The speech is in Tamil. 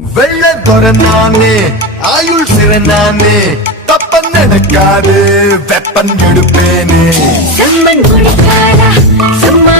வெள்ள துறை நானே ஆயுள் சிறை நானே தப்பன் நடக்காது வெப்பன் எடுப்பேனே செம்மன் குடிக்காரா சும்மா